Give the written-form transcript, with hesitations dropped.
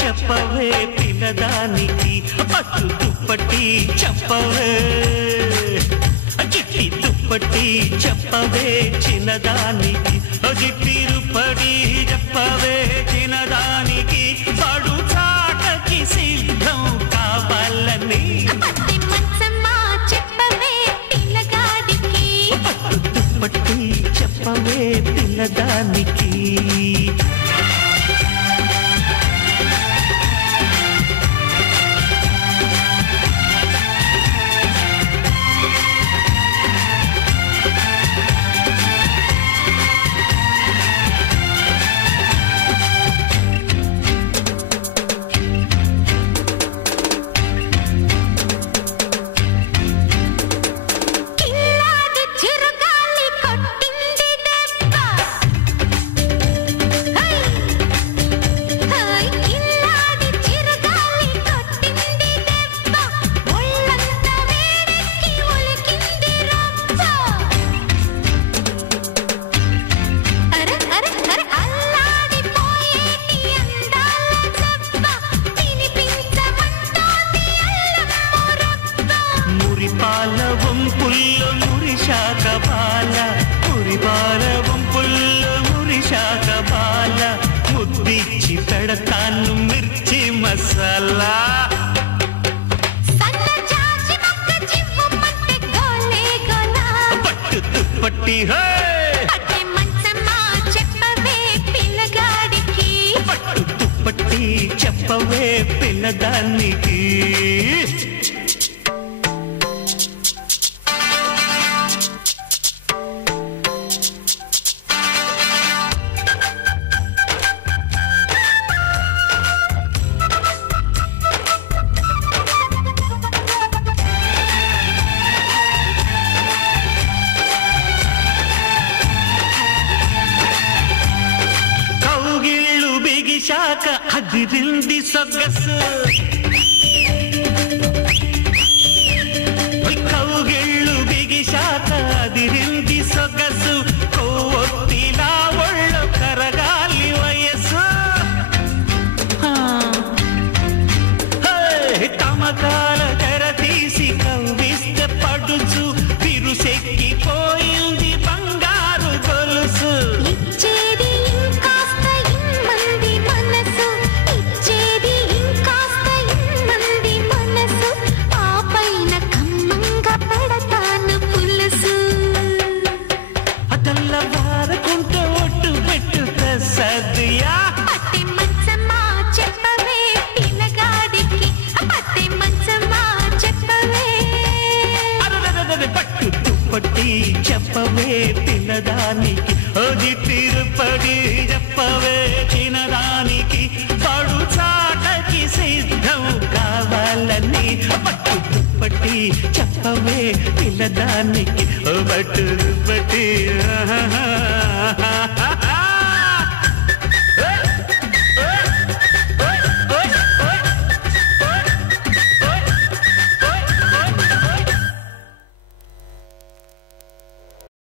చెప్పవే పిల్లదానికి పట్టు దుప్పటి చెప్పవే చిట్టి దుప్పటి చెప్పవే చిన్నదానికి జిట్టిరుపడి చెప్పవే చిన్నదానికి పడు చాటకి సిద్ధం కావాలని చెప్పవే పిల్లగాడికి పట్టు దుప్పటి చెప్పవే పిల్లదానికి ముద్దిచ్చి పెడతాను మిర్చి మసాలా పట్టు దుప్పటి చెప్పవే పిల్లగాడికి పట్టు దుప్పటి చెప్పవే పిల్లదానికి శాఖ అదిరింది సొగసు కౌగిళ్ళు బిగిశాక అదిరింది సొగసు కొవ్వొత్తిలా ఒళ్ళు కరగాలి వయసు తమకాల తెర తీసి కవ్విస్తే పడుచు విరుసెక్కిపోయింది బంగారు గొలుసు పట్టి చెప్పవే పిల్లదానికి జిట్టిరుపడి చెప్పవే చిన్నదానికి పడు చాటకి సిద్ధం కావాలని పట్టు దుప్పటి చెప్పవే పిల్లదానికి పట్టు దుప్పటి